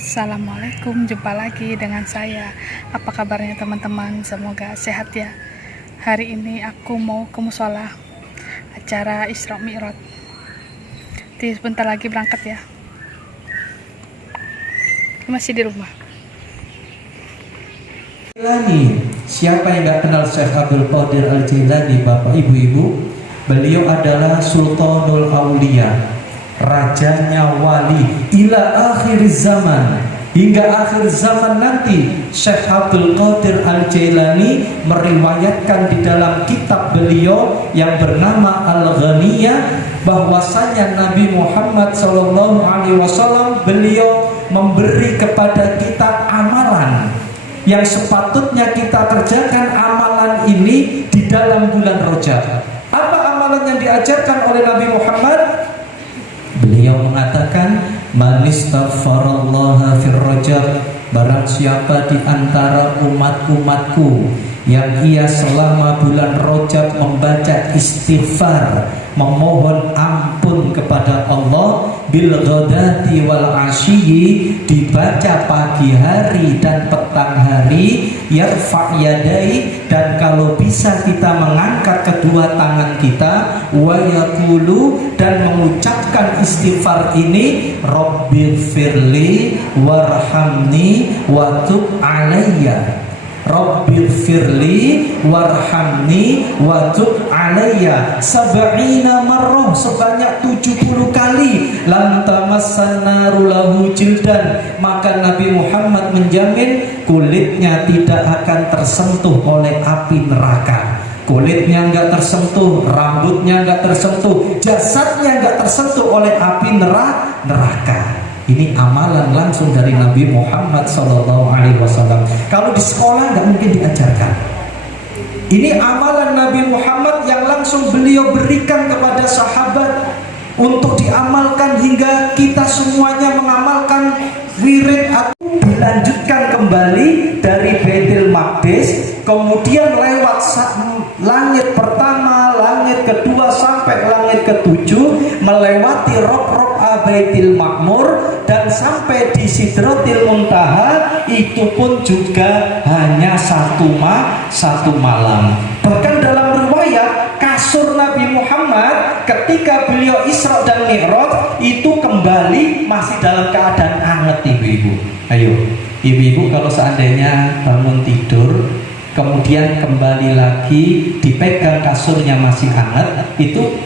Assalamualaikum, jumpa lagi dengan saya. Apa kabarnya teman-teman? Semoga sehat ya. Hari ini aku mau ke musola, acara Isra Mi'raj. Sebentar lagi berangkat ya. Masih di rumah. Siapa yang gak kenal Syekh Abdul Qadir Al-Jailani, Bapak Ibu-Ibu? Beliau adalah Sultanul Aulia, rajanya wali ila akhir zaman, hingga akhir zaman nanti. Syekh Abdul Qadir Al-Jailani meriwayatkan di dalam kitab beliau yang bernama Al-Ghaniyah bahwasanya Nabi Muhammad SAW beliau memberi kepada kita amalan yang sepatutnya kita kerjakan. Amalan ini di dalam bulan Rajab. Apa amalan yang diajarkan oleh Nabi Muhammad? Beliau mengatakan, man istaghfarallaha fir Rajab, barang siapa di antara umat-umatku yang ia selama bulan Rajab membaca istighfar, memohon ampun kepada Allah, bil ghadati wal asyiyi, dibaca pagi hari dan petang hari, yarfa yadai, dan kalau bisa kita mengangkat kedua tangan kita, wa yaqulu, dan mengucapkan istighfar ini, rabbighfirli warhamni wa tub alayya, rabbighfirli warhamni wa tub alayya sab'ina marrah, sebanyak 70 kali. Lam tamassannaru lahu jildan, maka Nabi Muhammad menjamin kulitnya tidak akan tersentuh oleh api neraka. Kulitnya enggak tersentuh, rambutnya enggak tersentuh, jasadnya enggak tersentuh oleh api neraka. Ini amalan langsung dari Nabi Muhammad SAW. Kalau di sekolah nggak mungkin diajarkan. Ini amalan Nabi Muhammad yang langsung beliau berikan kepada sahabat untuk diamalkan, hingga kita semuanya mengamalkan wirid atau dilanjutkan kembali dari Baitul Maqdis, kemudian lewat langit pertama, langit kedua sampai langit ketujuh, melewati rok-rok Baitul Ma'mur dan sampai di Sidratil Muntaha. Itu pun juga hanya satu malam. Bahkan dalam riwayat, kasur Nabi Muhammad ketika beliau Isra dan Mi'raj itu kembali masih dalam keadaan hangat. Ibu-ibu, ayo ibu-ibu, kalau seandainya bangun tidur kemudian kembali lagi dipegang kasurnya masih hangat, itu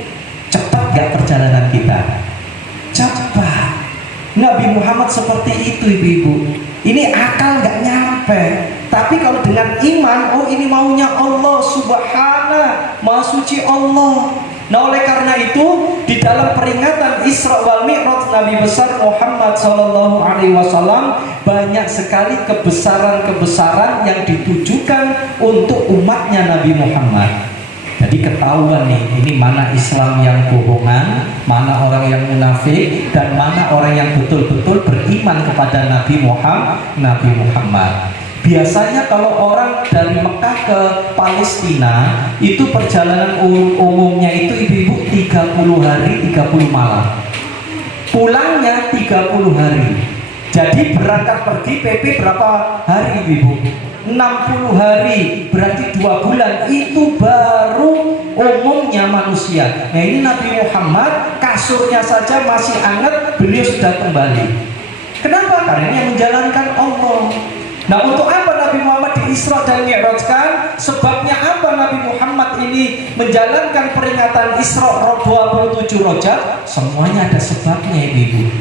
cepat gak perjalanan kita? Cepat. Nabi Muhammad seperti itu, ibu-ibu. Ini akal gak nyampe. Tapi kalau dengan iman, oh ini maunya Allah subhanahu, maha suci Allah. Nah, oleh karena itu di dalam peringatan Isra wal Mi'raj Nabi besar Muhammad SAW banyak sekali kebesaran-kebesaran yang ditujukan untuk umatnya Nabi Muhammad. Jadi ketahuan nih, ini mana Islam yang bohongan, mana orang yang munafik, dan mana orang yang betul-betul beriman kepada Nabi Muhammad. Biasanya kalau orang dari Mekah ke Palestina itu perjalanan umumnya itu ibu-ibu 30 hari 30 malam, pulangnya 30 hari. Jadi berangkat pergi PP berapa hari ibu-ibu? 60 hari, berarti 2 bulan. Itu baru umumnya manusia. Nah, ini Nabi Muhammad kasurnya saja masih hangat, beliau sudah kembali. Kenapa? Karena ini yang menjalankan Allah. Nah, untuk apa Nabi Muhammad di Isra dan Mi'rajkan? Sebabnya apa Nabi Muhammad ini menjalankan peringatan Isra 27 Rajab? Semuanya ada sebabnya, ibu-ibu.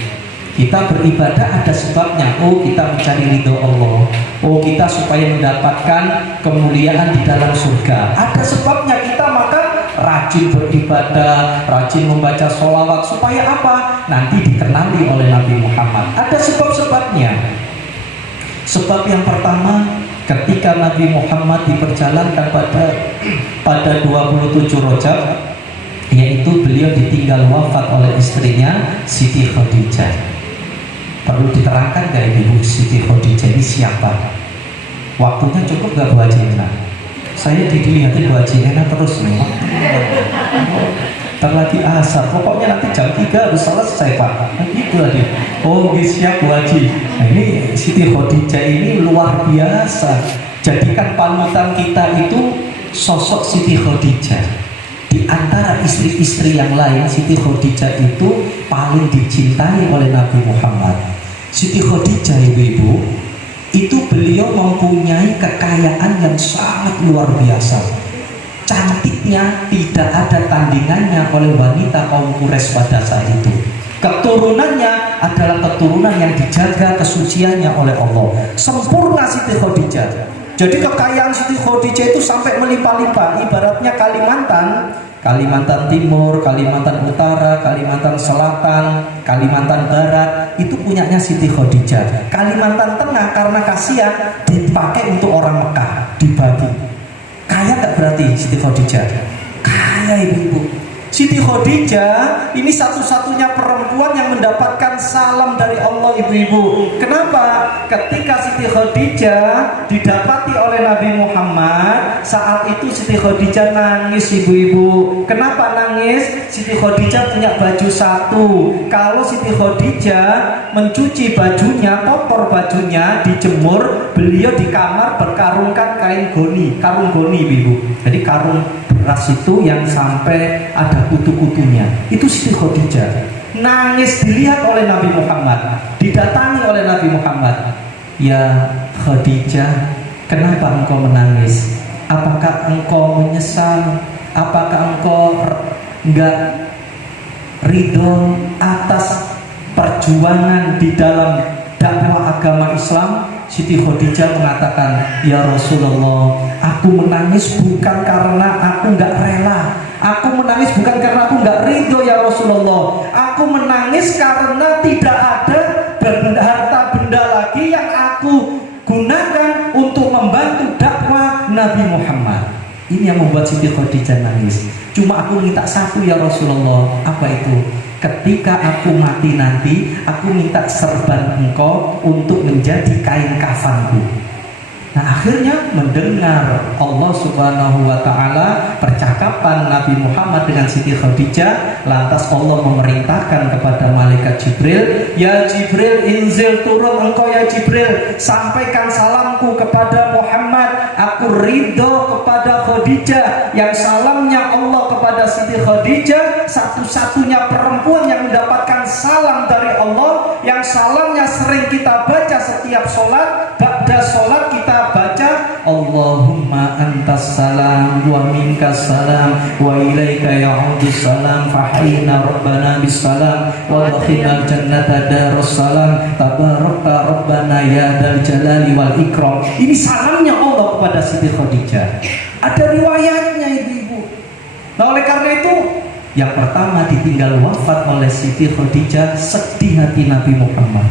Kita beribadah ada sebabnya. Oh, kita mencari ridho Allah. Oh, kita supaya mendapatkan kemuliaan di dalam surga. Ada sebabnya kita maka rajin beribadah, rajin membaca sholawat. Supaya apa? Nanti dikenali oleh Nabi Muhammad. Ada sebab-sebabnya. Sebab yang pertama, ketika Nabi Muhammad diperjalankan pada 27 Rajab, yaitu beliau ditinggal wafat oleh istrinya Siti Khadijah. Perlu diterangkan gak ibu, Siti Khadijah ini siapa? Waktunya cukup gak Bu Haji Ena? Saya dilihatin Bu Haji Ena terus nih. lagi asar, pokoknya nanti jam 3 harus selesai Pak. Nah, gitu tadi. Oh siap Bu Haji. Nah, ini Siti Khadijah ini luar biasa. Jadikan panutan kita itu sosok Siti Khadijah. Di antara istri-istri yang lain, Siti Khadijah itu paling dicintai oleh Nabi Muhammad. Siti Khadijah ibu-ibu, itu beliau mempunyai kekayaan yang sangat luar biasa. Cantiknya tidak ada tandingannya oleh wanita kaum Quraisy pada saat itu. Keturunannya adalah keturunan yang dijaga kesuciannya oleh Allah. Sempurna Siti Khadijah. Jadi kekayaan Siti Khadijah itu sampai melimpah-limpah. Ibaratnya Kalimantan Timur, Kalimantan Utara, Kalimantan Selatan, Kalimantan Barat itu punyanya Siti Khadijah. Kalimantan Tengah karena kasihan dipakai untuk orang Mekah, dibagi. Kaya gak berarti Siti Khadijah? Kaya ibu-ibu. Siti Khadijah ini satu-satunya perempuan yang mendapatkan salam dari Allah ibu-ibu. Kenapa? Ketika Siti Khadijah didapati oleh Nabi Muhammad, saat itu Siti Khadijah nangis ibu-ibu. Kenapa nangis? Siti Khadijah punya baju satu. Kalau Siti Khadijah mencuci bajunya, kotor bajunya, dijemur, beliau di kamar berkarungkan kain goni, karung goni ibu-ibu. Jadi karung beras itu yang sampai ada kutu-kutunya, itu Siti Khadijah. Nangis dilihat oleh Nabi Muhammad, didatangi oleh Nabi Muhammad. Ya Khadijah, kenapa engkau menangis? Apakah engkau menyesal? Apakah engkau enggak ridho atas perjuangan di dalam dakwah agama Islam? Siti Khadijah mengatakan, ya Rasulullah, aku menangis bukan karena aku nggak rela, aku menangis bukan karena aku nggak ridho ya Rasulullah, aku menangis karena tidak ada harta benda lagi yang aku gunakan untuk membantu dakwah Nabi Muhammad. Ini yang membuat Siti Khadijah nangis. Cuma aku minta satu ya Rasulullah. Apa itu? Ketika aku mati nanti, aku minta serban engkau untuk menjadi kain kafanku. Nah, akhirnya mendengar Allah Subhanahu wa Ta'ala percakapan Nabi Muhammad dengan Siti Khadijah, lantas Allah memerintahkan kepada malaikat Jibril, ya Jibril, inzil, turun engkau ya Jibril, sampaikan salamku kepada Muhammad. Aku ridho kepada Khadijah, yang salamnya Allah kepada Siti Khadijah, satu-satunya perempuan yang mendapatkan salam dari Allah, yang salamnya sering kita baca setiap sholat. Ba'da sholat kita baca Allahumma antas salam wa minkas salam wa ilaika ya'udus salam fahina rabbana bis salam wa dakhinal jannata darus salam tabarakta rabbana ya dal jalali wal ikram. Ini salamnya Allah kepada Siti Khadijah. Ada riwayatnya ibu-ibu. Nah, oleh karena itu yang pertama ditinggal wafat oleh Siti Khadijah, sedih hati Nabi Muhammad.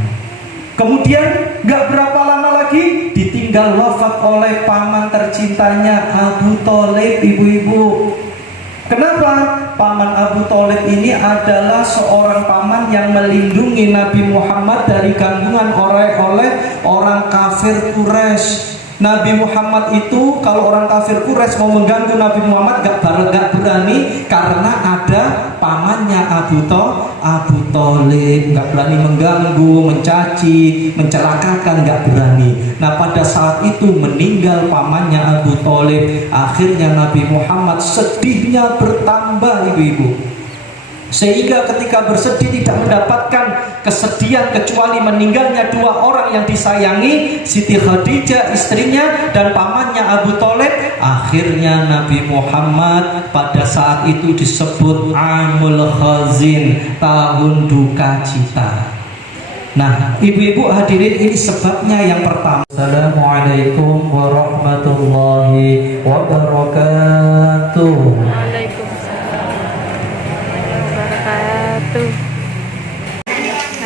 Kemudian gak berapa lama lagi ditinggal wafat oleh paman tercintanya Abu Thalib ibu-ibu. Kenapa? Paman Abu Thalib ini adalah seorang paman yang melindungi Nabi Muhammad dari gangguan oleh orang kafir Quraisy. Nabi Muhammad itu kalau orang kafir Quraisy mau mengganggu Nabi Muhammad gak berani karena ada pamannya Abu Thalib, gak berani mengganggu, mencaci, mencelakakan, gak berani. Nah, pada saat itu meninggal pamannya Abu Thalib, akhirnya Nabi Muhammad sedihnya bertambah ibu-ibu. Sehingga ketika bersedih tidak mendapatkan kesedihan kecuali meninggalnya dua orang yang disayangi, Siti Khadijah istrinya dan pamannya Abu Thalib. Akhirnya Nabi Muhammad pada saat itu disebut Amul Khazin, tahun duka cita. Nah, ibu-ibu hadirin, ini sebabnya yang pertama. Assalamualaikum warahmatullahi wabarakatuh.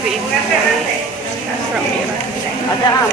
Hari ini Isra Mi'raj. Ada